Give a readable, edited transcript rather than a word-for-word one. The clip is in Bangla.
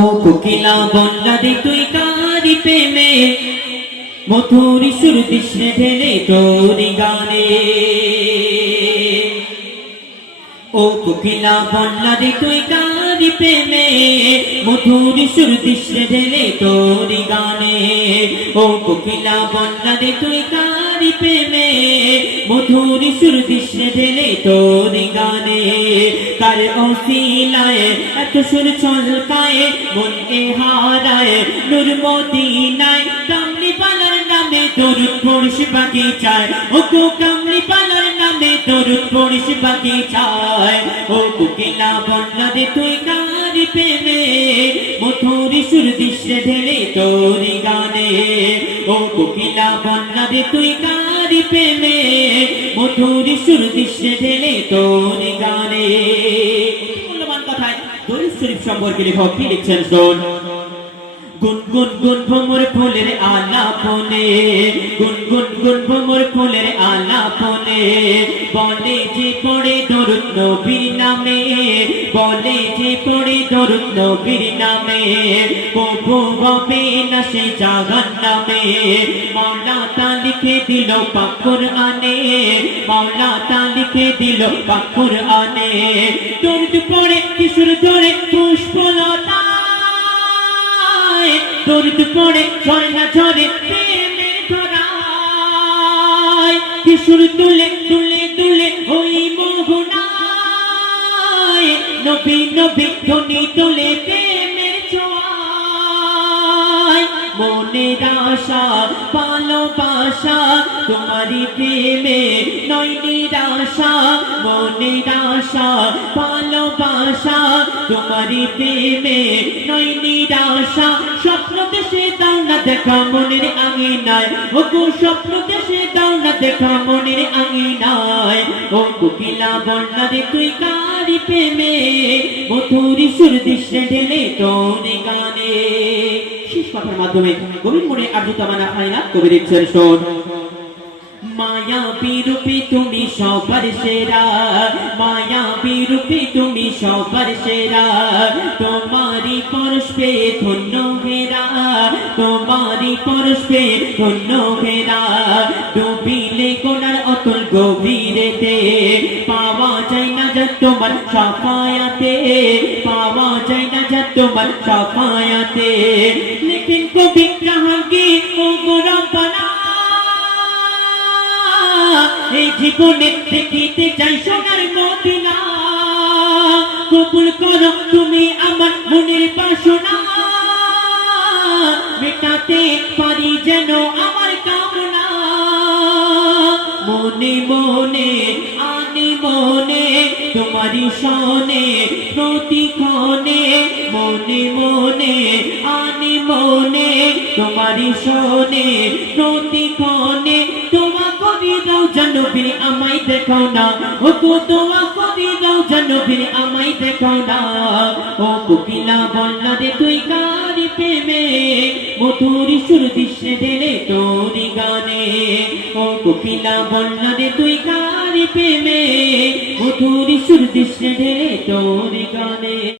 ও কোকিলা বন্যা দে তুই কারি প্রেমে মধুর সুর দিশে ঢেলে তোরি গানে। ও কোকিলা বন্যা দে তুই কারি প্রেমে মধুর সুর দিশে ঢেলে তোরি গানে। ও কোকিলা বন্যা দে তুই কারি প্রেমে মধুর সুর দিশে ঢেলে তোরি গানে। কার ওসিলায় এত সুর ছলকায় মন এ হারায় নূর মদিনায়। কামলি পালার নামে দরুদ পড়িস বাগিচায়, ও গো কামলি পালার নামে দরুদ পড়িস বাগিচায়। ও কোকিলা বন্যা দে তুই কারি প্রেমে মধুর সুর দিশে ঢেলে তোরি গানে। ও কোকিলা বন্যা দে তুই কারি প্রেমে মধুর সুর দিশে ঢেলে তোরি গানে। মূল্যবান কথায় দরুদ শরীফ সম্পর্কে লেখক কি লিখছেন শোন। গুন গুন গুন ভ্রমর ফুলের আলাপনে, গুন গুন গুন ভ্রমর ফুলের আলাপনে। বলে যে পড়ে দরুদ নবীর নামে, বলে যে পড়ে দরুদ নবীর নামে। কবু হবে না সে জাহান্নামে। মাওলা তা লিখে দিল পাক কুরআনে, মাওলা তা লিখে দিল পাক কুরআনে। দরুদ পড়ে কিশোর ধরে পুষ্পলতা, দরুদ পড়ে ঝর্ণা ঝরে প্রেমের ধরায়। কিশোর তুলে তুলে তুলে ওই মোহনায়, নবী নবী ধ্বনি তুলে প্রেমের ছোঁয়ায়। মনের আশা ভালোবাসা তোমারই প্রেমে নয় নিরাশা। মনের আশা ভালোবাসা তোমারই প্রেমে নয় নিরাশা। স্বপ্ন দেশে দাও না দেখা মনের আঙিনায়, ও গো স্বপ্ন দেশে দাও না দেখা মনের আঙিনায়। ও কোকিলা বন্যা দে তুই কারি প্রেমে মধুর সুর দিশে ঢেলে তোরি গানে। শেষ কথার মাধ্যমে কবির মনে আর্দ্রতা মানা হয় না। কবি লিখছেন শোন। মায়া বিরূপী তুমি সবার সেরা, মায়া বিরূপী তুমি সবার সেরা। তোমারি পরশে ধন্য হেরা, তোমারি পরশে ধন্য হেরা। ডুবিলে কোনার অতল গভীরেতে পাওয়া যায় না যা তোমার সাফায়াতে, পাওয়া যায় না যা তোমার সাফায়াতে। লেকিন কবি জাহাঙ্গীর ও গো রব্বানা, এই জীবনে দেখিতে চাই সোনার মদিনা। কবুল করো তুমি আমার মনের বাসনা, মেটাতে পারি যেন আমার কামনা। মনে মনে আনি মনে তোমারি শোনে প্রতিক্ষণে। মনে মনে আনি মনে তোমারি শোনে প্রতিক্ষণে। তোমা করি দাও জানবীর আমায় দেখাও না, ও গো তোমা করি দাও জানবীর আমায় দেখাও না। ও কোকিলা বন্যা দে তুই কারি প্রেমে মধুর সুর দিশে ঢেলে তোরি গানে। ও কোকিলা বন্যা দে তুই কারি প্রেমে মধুর সুর দিশে ঢেলে তোরি গানে।